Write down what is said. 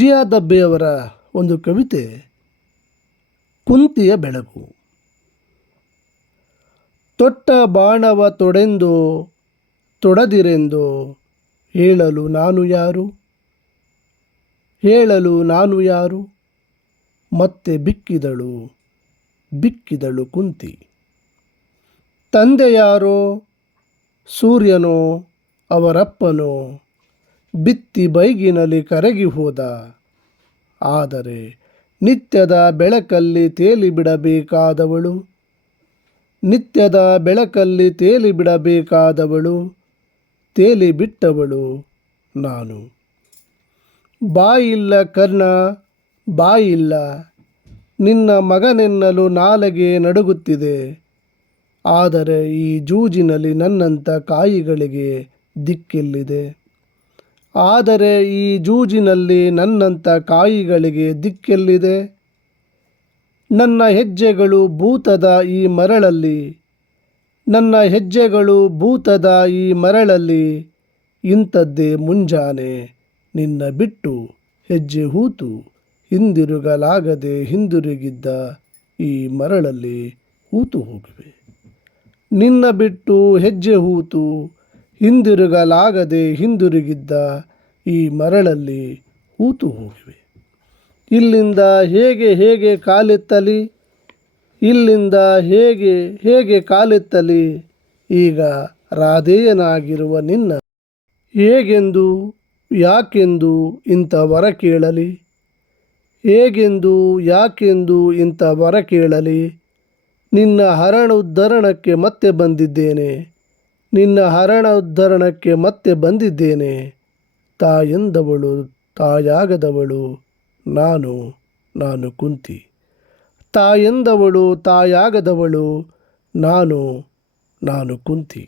ವಿಜಯ ದಬ್ಬೆಯವರ ಒಂದು ಕವಿತೆ ಕುಂತಿಯ ಬೆಳಕು. ತೊಟ್ಟ ಬಾಣವ ತೊಡೆಂದು ತೊಡದಿರೆಂದು ಹೇಳಲು ನಾನು ಯಾರು, ಹೇಳಲು ನಾನು ಯಾರು. ಮತ್ತೆ ಬಿಕ್ಕಿದಳು ಕುಂತಿ. ತಂದೆ ಯಾರೋ, ಸೂರ್ಯನೋ ಅವರಪ್ಪನೋ, ಬಿತ್ತಿ ಬೈಗಿನಲ್ಲಿ ಕರಗಿ ಹೋದ. ಆದರೆ ನಿತ್ಯದ ಬೆಳಕಲ್ಲಿ ತೇಲಿಬಿಡಬೇಕಾದವಳು, ನಿತ್ಯದ ಬೆಳಕಲ್ಲಿ ತೇಲಿಬಿಡಬೇಕಾದವಳು, ತೇಲಿಬಿಟ್ಟವಳು ನಾನು. ಬಾಯಿಲ್ಲ ಕರ್ಣ, ಬಾಯಿಲ್ಲ, ನಿನ್ನ ಮಗನೆನ್ನಲು ನಾಲಿಗೆ ನಡುಗುತ್ತಿದೆ. ಆದರೆ ಈ ಜೂಜಿನಲ್ಲಿ ನನ್ನಂಥ ಕಾಯಿಗಳಿಗೆ ದಿಕ್ಕೆಲ್ಲಿದೆ, ಆದರೆ ಈ ಜೂಜಿನಲ್ಲಿ ನನ್ನಂಥ ಕಾಯಿಗಳಿಗೆ ದಿಕ್ಕೆಲ್ಲಿದೆ. ನನ್ನ ಹೆಜ್ಜೆಗಳು ಭೂತದ ಈ ಮರಳಲ್ಲಿ, ನನ್ನ ಹೆಜ್ಜೆಗಳು ಭೂತದ ಈ ಮರಳಲ್ಲಿ. ಇಂಥದ್ದೇ ಮುಂಜಾನೆ ನಿನ್ನ ಬಿಟ್ಟು ಹೆಜ್ಜೆ ಹೂತು ಹಿಂದಿರುಗಲಾಗದೆ ಹಿಂದಿರುಗಿದ್ದ ಈ ಮರಳಲ್ಲಿ ಹೂತು ಹೋಗುವೆ. ನಿನ್ನ ಬಿಟ್ಟು ಹೆಜ್ಜೆ ಹೂತು ಹಿಂದಿರುಗಲಾಗದೆ ಹಿಂದಿರುಗಿದ್ದ ಈ ಮರಳಲ್ಲಿ ಹೂತು ಹೋಗುವೆ. ಇಲ್ಲಿಂದ ಹೇಗೆ ಕಾಲೆತ್ತಲಿ, ಇಲ್ಲಿಂದ ಹೇಗೆ ಕಾಲೆತ್ತಲಿ. ಈಗ ರಾಧೇಯನಾಗಿರುವ ನಿನ್ನ ಹೇಗೆಂದು ಯಾಕೆಂದು ಇಂಥ ವರ ಕೇಳಲಿ, ಹೇಗೆಂದು ಯಾಕೆಂದು ಇಂಥ ವರ ಕೇಳಲಿ. ನಿನ್ನ ಹರಣೋದ್ಧರಣಕ್ಕೆ ಮತ್ತೆ ಬಂದಿದ್ದೇನೆ, ನಿನ್ನ ಹರಣೋದ್ಧರಣಕ್ಕೆ ಮತ್ತೆ ಬಂದಿದ್ದೇನೆ. ತಾಯೆಂದವಳು ತಾಯಾಗದವಳು ನಾನು ಕುಂತಿ. ತಾಯೆಂದವಳು ತಾಯಾಗದವಳು ನಾನು ಕುಂತಿ.